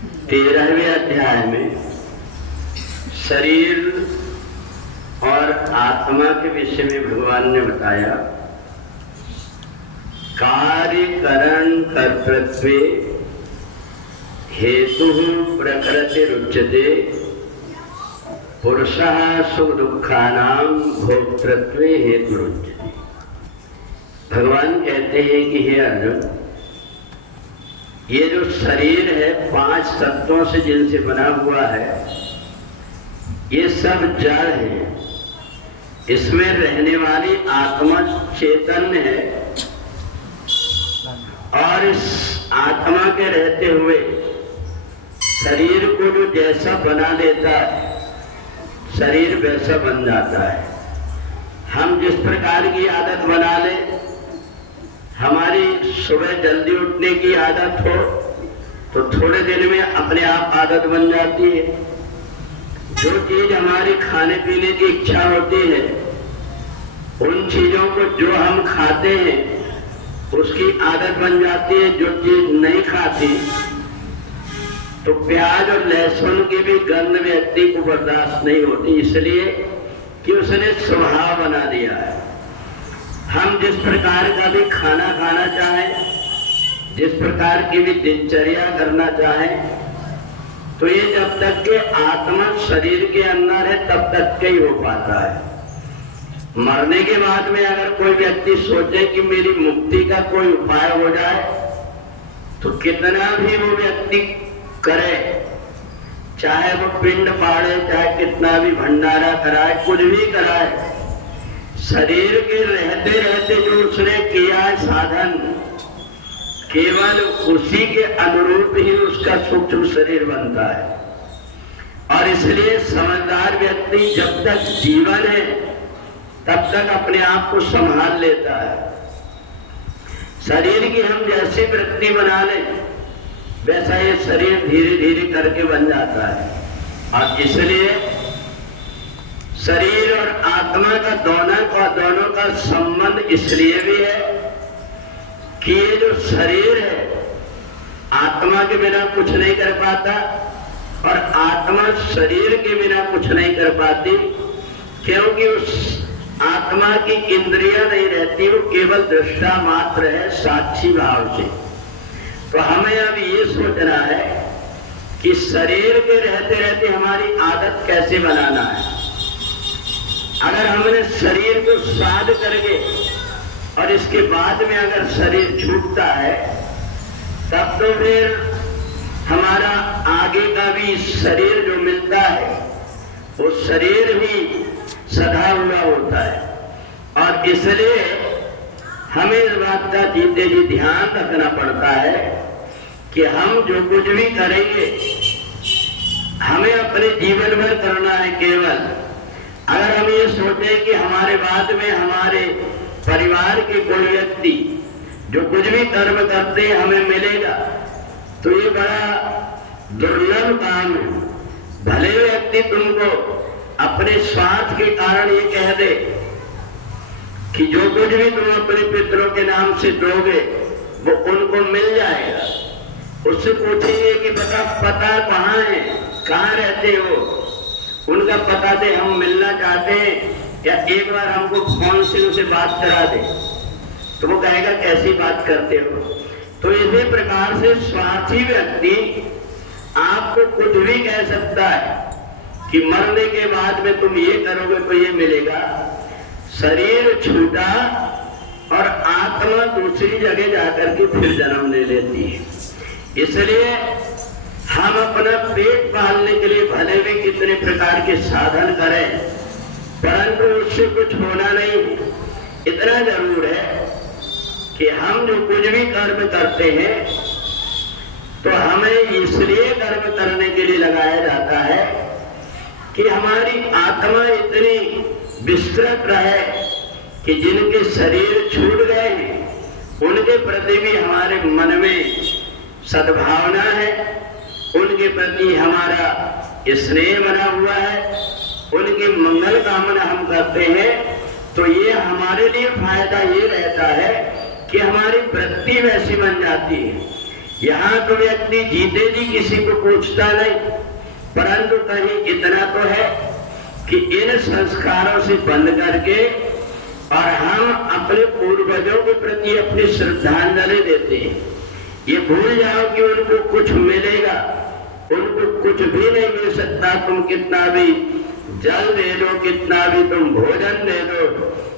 13वें अध्याय में शरीर और आत्मा के विषय में भगवान ने बताया। कार्य करण कर्तृत्वे हेतु प्रकृति रुच्यते पुरुषः सुख दुखानां भोक्तृत्वे हेतु रुच्यते। भगवान कहते हैं कि हे अर्जुन, ये जो शरीर है 5 तत्वों से जिनसे बना हुआ है, ये सब जड़ है। इसमें रहने वाली आत्मा चैतन्य है और इस आत्मा के रहते हुए शरीर को जो जैसा बना देता है, शरीर वैसा बन जाता है। हम जिस प्रकार की आदत बना लें, हमारी सुबह जल्दी उठने की आदत हो तो थोड़े दिन में अपने आप आदत बन जाती है। जो चीज हमारी खाने पीने की इच्छा होती है, उन चीजों को जो हम खाते हैं उसकी आदत बन जाती है। जो चीज नहीं खाती तो प्याज और लहसुन की भी गंध व्यक्ति को बर्दाश्त नहीं होती, इसलिए कि उसने स्वभाव बना दिया है। हम जिस प्रकार का भी खाना खाना चाहें, जिस प्रकार की भी दिनचर्या करना चाहें, तो ये जब तक के आत्मा शरीर के अंदर है तब तक के ही हो पाता है। मरने के बाद में अगर कोई व्यक्ति सोचे कि मेरी मुक्ति का कोई उपाय हो जाए, तो कितना भी वो व्यक्ति करे, चाहे वो पिंड पाड़े, चाहे कितना भी भंडारा कराए, कुछ भी कराए, शरीर के रहते रहते जो उसने किया है साधन, केवल उसी के अनुरूप ही उसका सूक्ष्म शरीर बनता है। और इसलिए समझदार व्यक्ति जब तक जीवन है तब तक अपने आप को संभाल लेता है। शरीर की हम जैसी वृत्ति बना लें, वैसा ये शरीर धीरे धीरे करके बन जाता है। और इसलिए शरीर और आत्मा का दोनों का संबंध इसलिए भी है कि ये जो शरीर है आत्मा के बिना कुछ नहीं कर पाता और आत्मा शरीर के बिना कुछ नहीं कर पाती, क्योंकि उस आत्मा की इंद्रियां नहीं रहती, वो केवल दृष्टा मात्र है साक्षी भाव से। तो हमें अब ये सोचना है कि शरीर के रहते रहते हमारी आदत कैसे बनाना है। अगर हमने शरीर को साध करके और इसके बाद में अगर शरीर छूटता है, तब तो फिर हमारा आगे का भी शरीर जो मिलता है वो शरीर भी सधा हुआ होता है। और इसलिए हमें इस बात का जीते जी ध्यान रखना पड़ता है कि हम जो कुछ भी करेंगे हमें अपने जीवन भर करना है। केवल अगर हम ये सोचें कि हमारे बाद में हमारे परिवार के कोई व्यक्ति जो कुछ भी कर्म करते हैं हमें मिलेगा, तो ये बड़ा दुर्लभ काम है। भले व्यक्ति तुमको अपने स्वार्थ के कारण ये कह दे कि जो कुछ भी तुम अपने पितरों के नाम से दोगे वो उनको मिल जाएगा। उससे पूछेंगे कि पता कहाँ है, कहाँ रहते हो, उनका पता दे, हम मिलना चाहते हैं, या एक बार हमको फोन से उनसे बात करा दे। तो वो कहेगा कैसी बात करते हो। तो इसी प्रकार से स्वार्थी व्यक्ति आपको कुछ भी कह सकता है कि मरने के बाद में तुम ये करोगे तो ये मिलेगा। शरीर छूटा और आत्मा दूसरी जगह जाकर के फिर जन्म ले लेती है। इसलिए हम अपना पेट पालने के लिए भले भी कितने प्रकार के साधन करें, परंतु उससे कुछ होना नहीं। इतना जरूर है कि हम जो कुछ भी कर्म करते हैं तो हमें इसलिए कर्म करने के लिए लगाया जाता है कि हमारी आत्मा इतनी विस्तृत रहे कि जिनके शरीर छूट गए हैं उनके प्रति भी हमारे मन में सद्भावना है, उनके प्रति हमारा स्नेह बना हुआ है, उनकी मंगल कामना हम करते हैं। तो ये हमारे लिए फायदा ये रहता है कि हमारी वृत्ति वैसी बन जाती है। यहाँ तो व्यक्ति जीते जी किसी को पूछता नहीं, परंतु कहीं इतना तो है कि इन संस्कारों से बंद करके और हम अपने पूर्वजों के प्रति अपनी श्रद्धांजलि देते हैं। ये भूल जाओ कि उनको कुछ मिलेगा, उनको कुछ भी नहीं मिल सकता। तुम कितना भी जल दे दो, कितना भी तुम भोजन दे दो,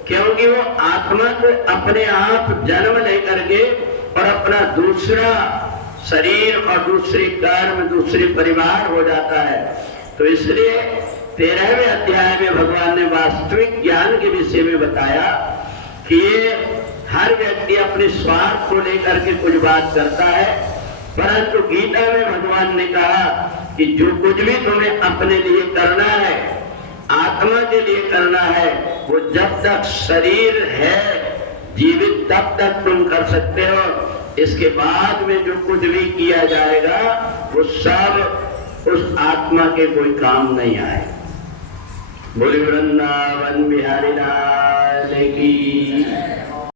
क्योंकि वो आत्मा को अपने आप जन्म लेकर के और अपना दूसरा शरीर और दूसरे कर्म, दूसरे परिवार हो जाता है। तो इसलिए 13वें अध्याय में भगवान ने वास्तविक ज्ञान के विषय में बताया कि ये हर व्यक्ति अपने स्वार्थ को लेकर के कुछ बात करता है, परंतु गीता में भगवान ने कहा कि जो कुछ भी तुम्हें अपने लिए करना है, आत्मा के लिए करना है, वो जब तक शरीर है जीवित तब तक तुम कर सकते हो। इसके बाद में जो कुछ भी किया जाएगा वो सब उस आत्मा के कोई काम नहीं आए। बोले वृंदावन